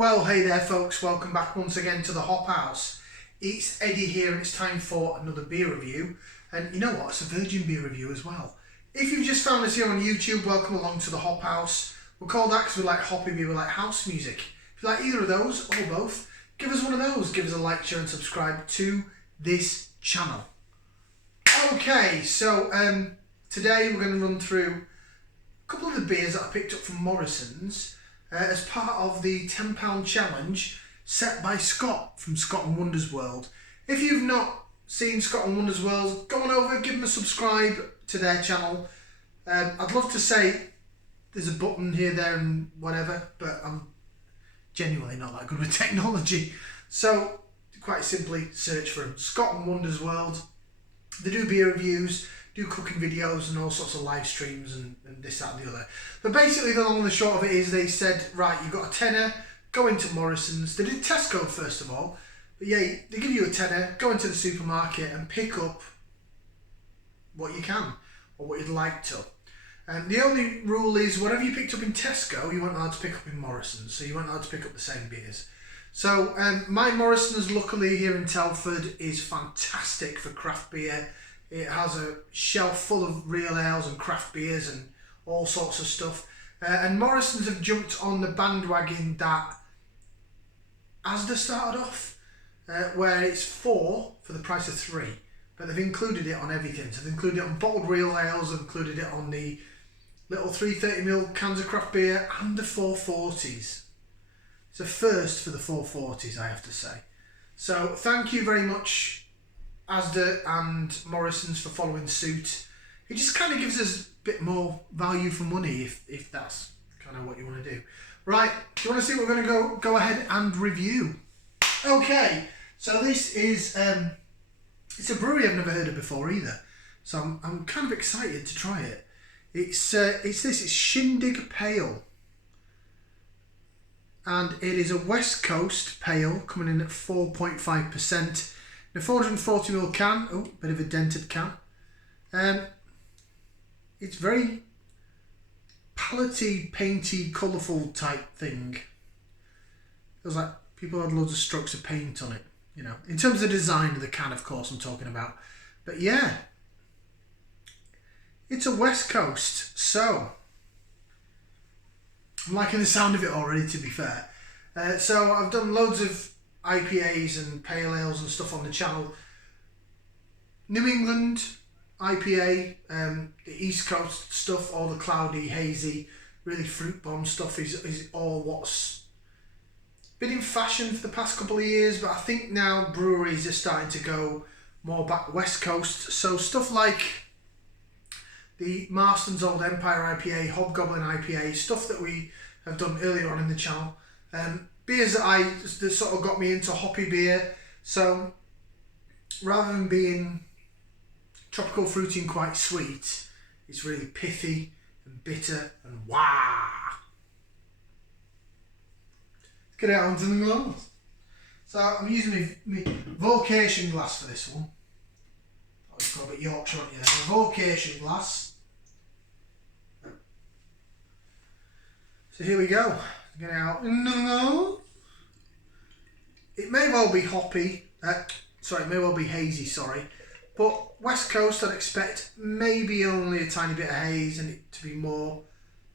Well, hey there folks, welcome back once again to the Hop House. It's Eddie here and it's time for another beer review. And you know what, it's a virgin beer review as well. If you've just found us here on YouTube, welcome along to the Hop House. We're called that because we like hoppy beer, we like house music. If you like either of those, or both, give us one of those. Give us a like, share and subscribe to this channel. Okay, so today we're going to run through a couple of the beers that I picked up from Morrisons as part of the £10 challenge set by Scott from Scott Wanda's World. If you've not seen Scott Wanda's World, go on over, give them a subscribe to their channel. I'd love to say there's a button here, there and whatever, but I'm genuinely not that good with technology. So quite simply search for him, Scott Wanda's World. They do beer reviews, do cooking videos and all sorts of live streams and this, that and the other. But basically the long and the short of it is they said, right, you've got a tenner, go into Morrisons. They did Tesco first of all, but yeah, they give you a tenner, go into the supermarket and pick up what you can or what you'd like to. And the only rule is whatever you picked up in Tesco, you weren't allowed to pick up in Morrisons, so you weren't allowed to pick up the same beers. So my Morrisons, luckily here in Telford, is fantastic for craft beer. It has a shelf full of real ales and craft beers and all sorts of stuff. And Morrisons have jumped on the bandwagon that Asda started off, where it's 4 for the price of 3. But they've included it on everything. So they've included it on bottled real ales, they've included it on the little 330ml cans of craft beer and the 440s. It's a first for the 440s, I have to say. So thank you very much, Asda and Morrisons, for following suit. It just kind of gives us a bit more value for money if that's kind of what you want to do. Right, do you want to see what we're going to go ahead and review? Okay, so this is it's a brewery I've never heard of before either. So I'm kind of excited to try it. It's Shindigger Pale. And it is a West Coast Pale coming in at 4.5%. A 440ml can. Oh, bit of a dented can. It's very pallety, painty, colourful type thing. Feels like people had loads of strokes of paint on it, you know. In terms of the design of the can, of course, I'm talking about. But yeah, it's a West Coast, so I'm liking the sound of it already, to be fair. So I've done loads of IPAs and pale ales and stuff on the channel. New England IPA, the East Coast stuff, all the cloudy, hazy, really fruit bomb stuff is all what's been in fashion for the past couple of years, but I think now breweries are starting to go more back West Coast. So stuff like the Marston's Old Empire IPA, Hobgoblin IPA, stuff that we have done earlier on in the channel. Beers that sort of got me into hoppy beer. So rather than being tropical, fruity and quite sweet, it's really pithy and bitter and wah. Let's get out onto the glass. So I'm using my Vocation glass for this one. It's got a bit Yorkshire on it there. A Vocation glass. So here we go. Get out. No. It may well be hoppy. It may well be hazy, sorry. But West Coast, I'd expect maybe only a tiny bit of haze and it to be more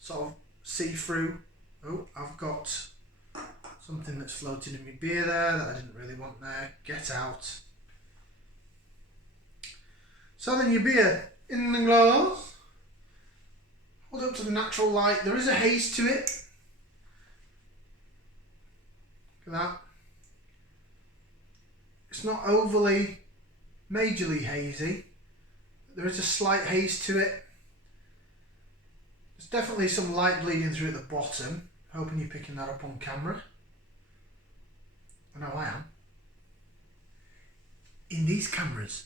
sort of see-through. Oh, I've got something that's floating in my beer there that I didn't really want there. Get out. So then your beer in the glass. Hold up to the natural light. There is a haze to it. Look at that. It's not overly, majorly hazy. There is a slight haze to it. There's definitely some light bleeding through at the bottom. Hoping you're picking that up on camera. I know I am. In these cameras.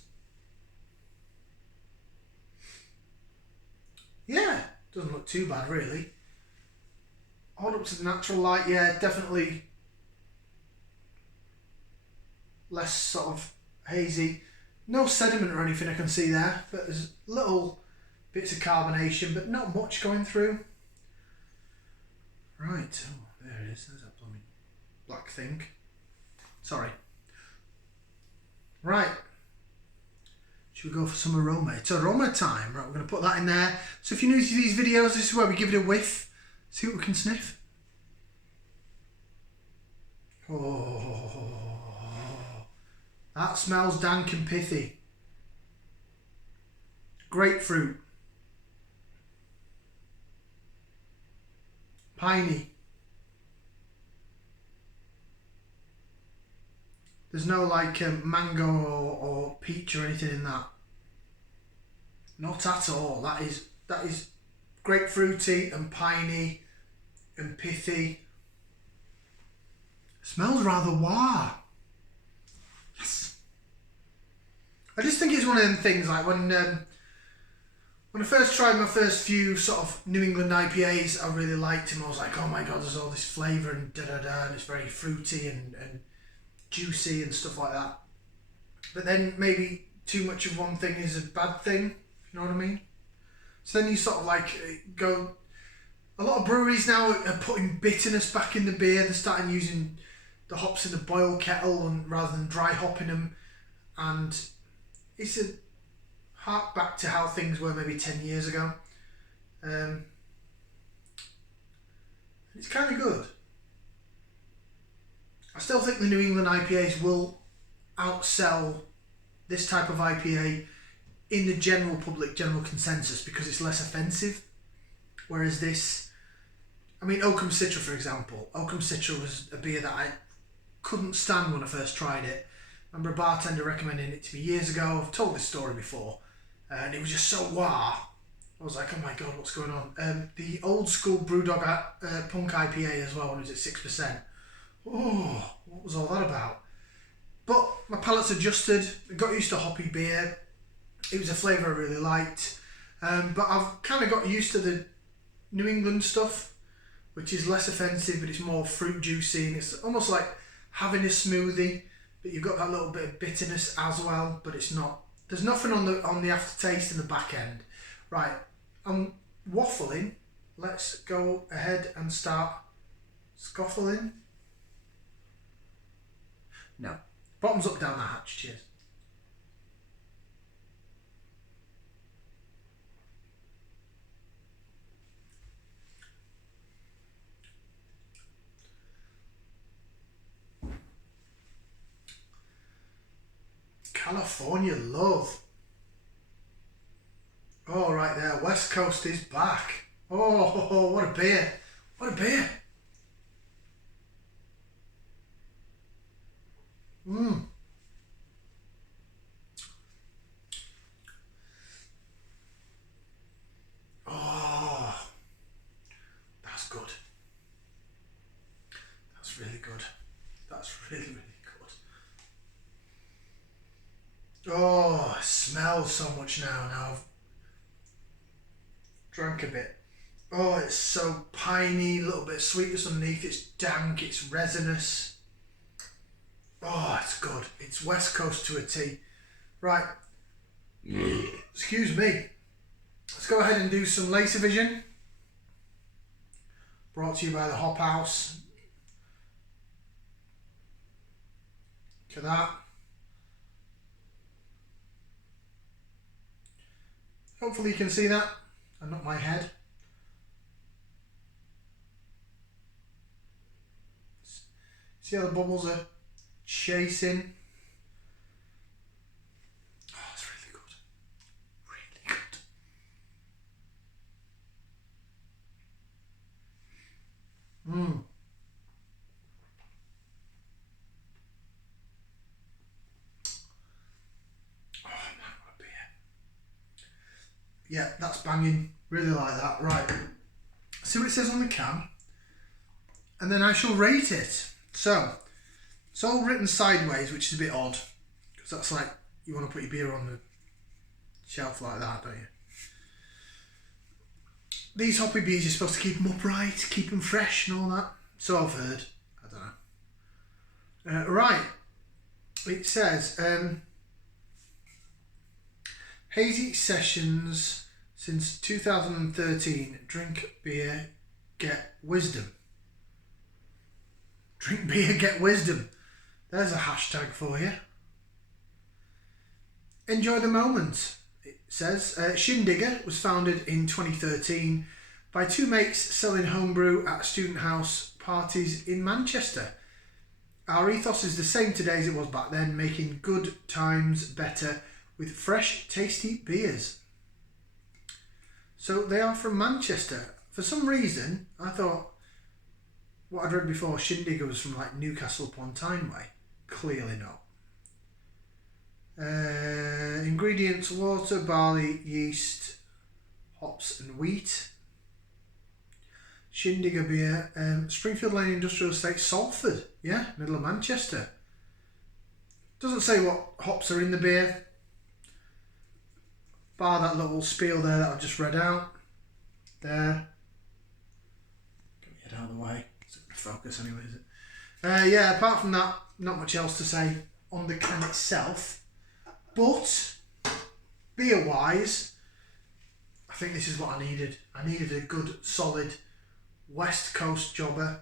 Yeah, doesn't look too bad really. Hold up to the natural light, yeah, definitely less sort of hazy. No sediment or anything I can see there, but there's little bits of carbonation, but not much going through. Right, oh, there it is, there's that plumbing. black thing. Sorry. Right. Should we go for some aroma? It's aroma time. Right, we're going to put that in there. So if you're new to these videos, this is where we give it a whiff. See what we can sniff. Oh, that smells dank and pithy. Grapefruit. Piney. There's no like mango or peach or anything in that. Not at all. That is grapefruity and piney and pithy. Smells rather wow. Yes. I just think it's one of them things like when I first tried my first few sort of New England IPAs, I really liked them. I was like, oh my god, there's all this flavour and da-da-da, and it's very fruity and juicy and stuff like that. But then maybe too much of one thing is a bad thing, you know what I mean? So then you sort of like go... A lot of breweries now are putting bitterness back in the beer. They're starting using the hops in the boil kettle rather than dry hopping them. And it's a hark back to how things were maybe 10 years ago. It's kind of good. I still think the New England IPAs will outsell this type of IPA in the general public, general consensus, because it's less offensive. Whereas this, I mean, Oakham Citra, for example. Oakham Citra was a beer that I couldn't stand when I first tried it. I remember a bartender recommending it to me years ago. I've told this story before. And it was just so wow. I was like, oh my god, what's going on? The old school Brewdog Punk IPA as well, when it was at 6%. Oh, what was all that about? But my palate's adjusted. I got used to hoppy beer. It was a flavour I really liked. But I've kind of got used to the New England stuff, which is less offensive, but it's more fruit juicy, and it's almost like having a smoothie, but you've got that little bit of bitterness as well, but it's not. There's nothing on the aftertaste in the back end. Right, I'm waffling. Let's go ahead and start scuffling. No. Bottoms up down the hatch. Cheers. California love. Oh, right there. West Coast is back. Oh, what a beer. What a beer. Mmm. Oh, that's good. That's really good. That's really, really good. Oh, it smells so much now. Now I've drank a bit. Oh, it's so piney, a little bit of sweetness underneath. It's dank, it's resinous. Oh, it's good. It's West Coast to a T. Right. Excuse me. Let's go ahead and do some Laser Vision. Brought to you by the Hop House. Look at that. Hopefully you can see that and not my head. See how the bubbles are chasing? Oh, it's really good. Really good. Mmm. Oh man, what a beer. Yeah, that's banging. Really like that. Right. See what it says on the can. And then I shall rate it. So, it's all written sideways, which is a bit odd. Because that's like, you want to put your beer on the shelf like that, don't you? These hoppy beers, you're supposed to keep them upright, keep them fresh and all that. So I've heard. I don't know. Right. It says, Hazy Sessions since 2013. Drink beer, get wisdom. Drink beer, get wisdom. There's a hashtag for you. Enjoy the moment, it says. Shindigger was founded in 2013 by two mates selling homebrew at student house parties in Manchester. Our ethos is the same today as it was back then, making good times better with fresh, tasty beers. So they are from Manchester. For some reason, I thought what I'd read before, Shindigger was from like Newcastle upon Tyne way. Clearly not. Ingredients: water, barley, yeast, hops and wheat. Shindigger beer, Springfield Lane Industrial Estate, Salford, yeah, middle of Manchester. Doesn't say what hops are in the beer, bar that little spiel there that I've just read out. There. Get my head out of the way. It's not going to focus anyway, is it? Yeah, apart from that, not much else to say on the can itself. But, beer-wise, I think this is what I needed. I needed a good, solid West Coast jobber.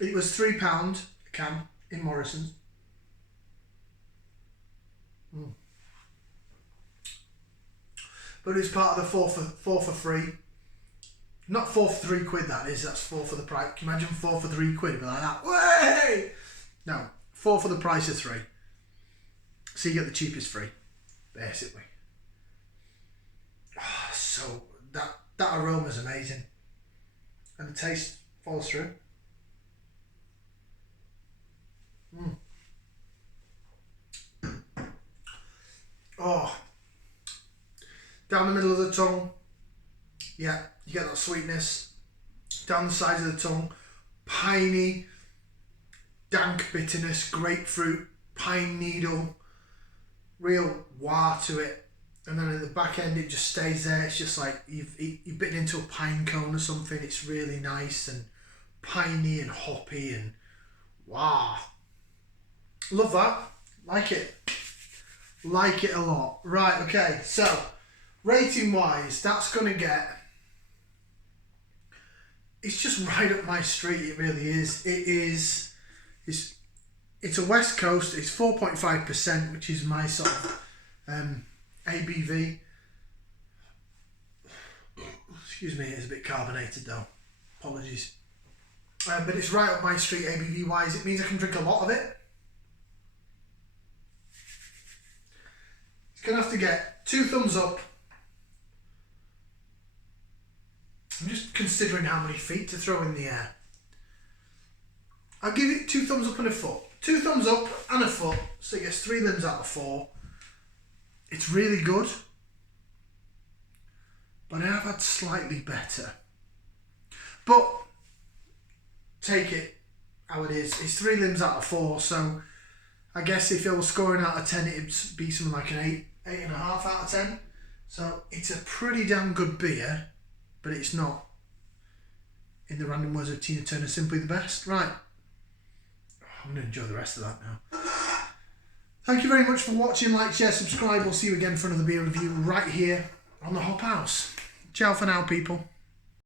It was £3 a can in Morrisons. But it's part of the four for free. Not 4 for £3, that is. That's 4 for the price. Can you imagine 4 for £3? It'd be like that. Way! No, 4 for the price of 3. So you get the cheapest free, basically. Oh, so that aroma is amazing. And the taste follows through. Oh, down the middle of the tongue, yeah, you get that sweetness. Down the sides of the tongue, piney, dank bitterness, grapefruit, pine needle, real wah to it. And then at the back end it just stays there. It's just like you've bitten into a pine cone or something. It's really nice and piney and hoppy and wow. Love that. Like it. Like it a lot. Right, okay, so rating wise, that's going to get... It's just right up my street, it really is. It's a West Coast, it's 4.5%, which is my sort of ABV. Excuse me, it's a bit carbonated though. Apologies. But it's right up my street ABV wise. It means I can drink a lot of it. It's going to have to get 2 thumbs up. I'm just considering how many feet to throw in the air. I'll give it 2 thumbs up and a foot. 2 thumbs up and a foot, so it gets 3 limbs out of 4. It's really good, but I have had slightly better. But take it how it is. It's 3 limbs out of 4, so I guess if I was scoring out of 10, it'd be something like an 8.5 out of 10. So it's a pretty damn good beer, but it's not, in the random words of Tina Turner, simply the best. Right. I'm going to enjoy the rest of that now. Thank you very much for watching. Like, share, subscribe. We'll see you again for another beer review right here on the Hop House. Ciao for now, people.